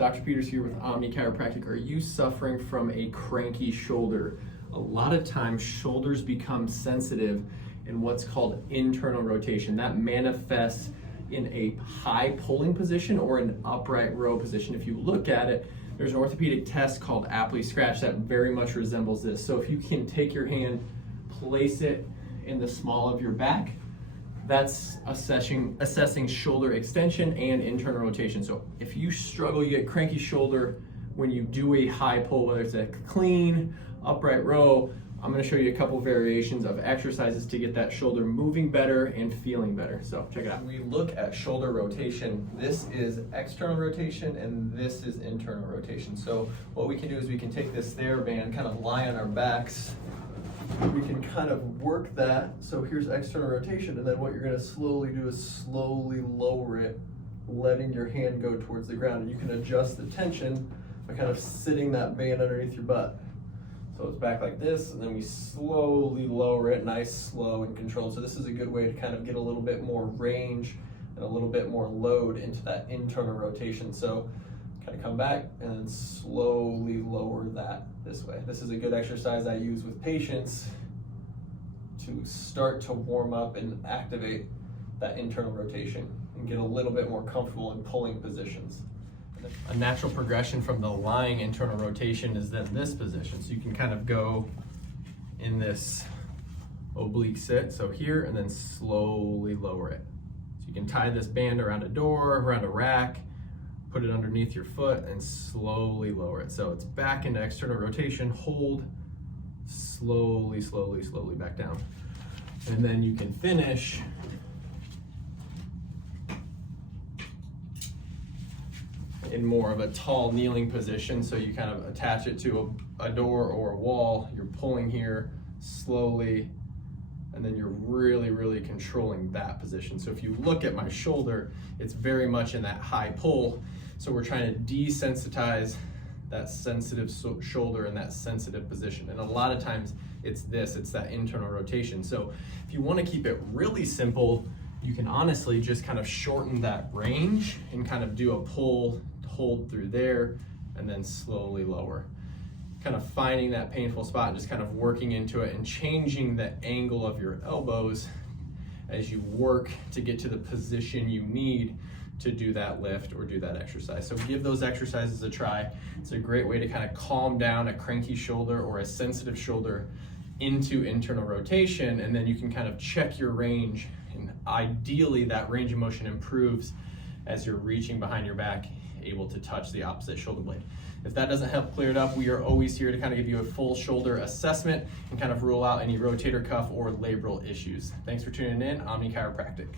Dr. Peters here with Omni Chiropractic. Are you suffering from a cranky shoulder? A lot of times shoulders become sensitive in what's called internal rotation. That manifests in a high pulling position or an upright row position. If you look at it, there's an orthopedic test called Apley Scratch that very much resembles this. So if you can take your hand, place it in the small of your back, that's assessing shoulder extension and internal rotation. So if you struggle, you get cranky shoulder when you do a high pull, whether it's a clean, upright row, I'm going to show you a couple variations of exercises to get that shoulder moving better and feeling better. So check it out. When we look at shoulder rotation, this is external rotation and this is internal rotation. So what we can do is we can take this TheraBand, kind of lie on our backs. We can kind of work that. So here's external rotation, and then what you're going to slowly do is slowly lower it, letting your hand go towards the ground. And you can adjust the tension by kind of sitting that band underneath your butt. So it's back like this, and then we slowly lower it, nice, slow, and controlled. So this is a good way to kind of get a little bit more range and a little bit more load into that internal rotation. So kind of come back and then slowly lower that this way. This is a good exercise I use with patients to start to warm up and activate that internal rotation and get a little bit more comfortable in pulling positions. A natural progression from the lying internal rotation is then this position. So you can kind of go in this oblique sit, so here, and then slowly lower it. So you can tie this band around a door, around a rack, put it underneath your foot, and slowly lower it. So it's back into external rotation, hold, slowly, slowly, slowly back down. And then you can finish in more of a tall kneeling position. So you kind of attach it to a door or a wall. You're pulling here slowly, and then you're really, really controlling that position. So if you look at my shoulder, it's very much in that high pull. So we're trying to desensitize that sensitive shoulder in that sensitive position. And a lot of times it's that internal rotation. So if you want to keep it really simple, you can honestly just kind of shorten that range and kind of do a pull, hold through there, and then slowly lower. Kind of finding that painful spot and just kind of working into it and changing the angle of your elbows as you work to get to the position you need to do that lift or do that exercise. So give those exercises a try. It's a great way to kind of calm down a cranky shoulder or a sensitive shoulder into internal rotation, and then you can kind of check your range, and ideally that range of motion improves as you're reaching behind your back, able to touch the opposite shoulder blade. If that doesn't help clear it up, we are always here to kind of give you a full shoulder assessment and kind of rule out any rotator cuff or labral issues. Thanks for tuning in. Omni Chiropractic.